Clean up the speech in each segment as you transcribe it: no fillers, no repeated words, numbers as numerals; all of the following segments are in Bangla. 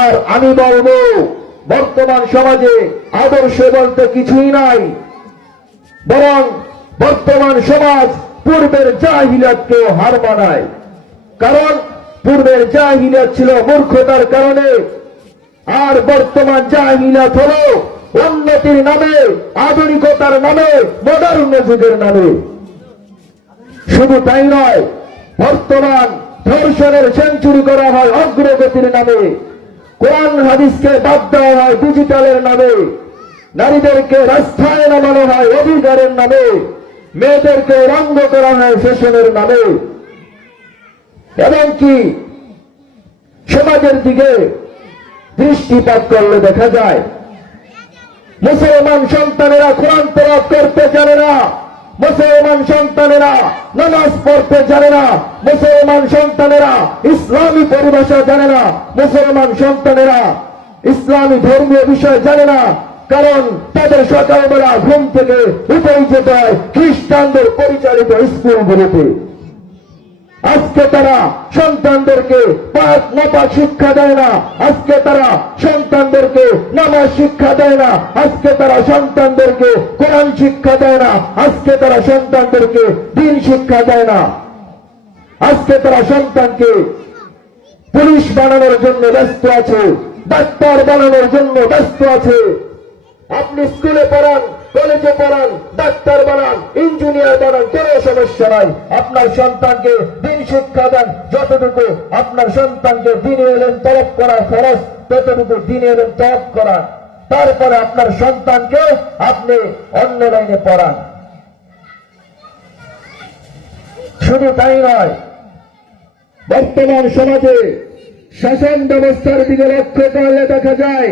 আর আমি বলবো বর্তমান সমাজে আদর্শ বলতে কিছুই নাই, বরং বর্তমান সমাজ পূর্বের জাহিলিয়াতকে হার মানায়। কারণ পূর্বের জাহিলিয়াত ছিল মূর্খতার কারণে, আর বর্তমান জাহিলিয়াত হলো উন্নতির নামে, আধুনিকতার নামে, মডার্ন যুগের নামে। শুধু তাই নয়, বর্তমান ধর্ষণের সেঞ্চুরি করা হয় অগ্রগতির নামে, কোরআন হাদিসকে বাদ দেওয়া হয় ডিজিটালের নামে, নারীদেরকে রাস্তায় নামানো হয় অধিকারের নামে, মেয়েদেরকে রঙ্গ করা হয় ফ্যাশনের নামে। এমনকি সমাজের দিকে দৃষ্টিপাত করলে দেখা যায় মুসলমান সন্তানেরা কোরআন তেলাওয়াত করতে জানে না, মুসলমান সন্তানেরা নামাজ পড়তে জানে না, মুসলমান সন্তানেরা ইসলামী পরিভাষা জানে না, মুসলমান সন্তানেরা ইসলামী ধর্মীয় বিষয় জানে না। কারণ তাদের সকালবেলা ঘুম থেকে উঠেই যেতে হয় খ্রিস্টানদের পরিচালিত স্কুলগুলোতে। আজকে তারা সন্তানদেরকে পাক নাপাক শিক্ষা দেয় না, আজকে তারা সন্তানদেরকে নামাজ শিক্ষা দেয় না, আজকে তারা সন্তানদেরকে কোরআন শিক্ষা দেয় না, আজকে তারা সন্তানদেরকে দ্বীন শিক্ষা দেয় না। আজকে তারা সন্তানকে পুলিশ বানানোর জন্য ব্যস্ত আছে, ডাক্তার বানানোর জন্য ব্যস্ত আছে। আপনি স্কুলে পড়ান, কলেজে পড়ান, ডাক্তার বানান, ইঞ্জিনিয়ার বানান, কোনো সমস্যা নাই। আপনার সন্তানকে দ্বীন শিক্ষা দেন, যতটুকু আপনার সন্তানকে দ্বীনে ইলম তলব করা খরচ, ততটুকু দ্বীনে ইলম তলব করা। তারপরে আপনার সন্তানকে আপনি অন্য লাইনে পড়ান। শুধু তাই নয়, বর্তমান সমাজে শাসন ব্যবস্থার দিকে লক্ষ্য করলে দেখা যায়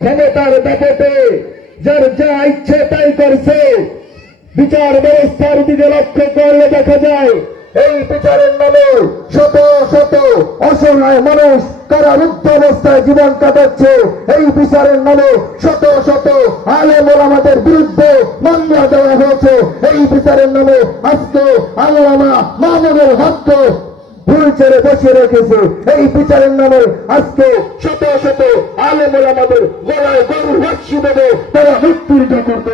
ক্ষমতার দাপটে যার যা ইচ্ছে তাই করছে। বিচার ব্যবস্থার দিকে লক্ষ্য করলে দেখা যায় এই বিচারের নামে শত শত অসহায় মানুষ কারারুদ্ধ অবস্থায় জীবন কাটাচ্ছে। এই বিচারের নামে শত শত আলেম ওলামাদের বিরুদ্ধে মামলা দেওয়া হয়েছে। এই বিচারের নামে আজকে আল্লামা মামুনুল হককে হুইলচেয়ারে বসিয়ে রেখেছে। এই বিচারের নামে আজকে শত শত আলেম ওলামাদের গলায় গরুর রশি বেঁধে তারা মৃত্যুর করতে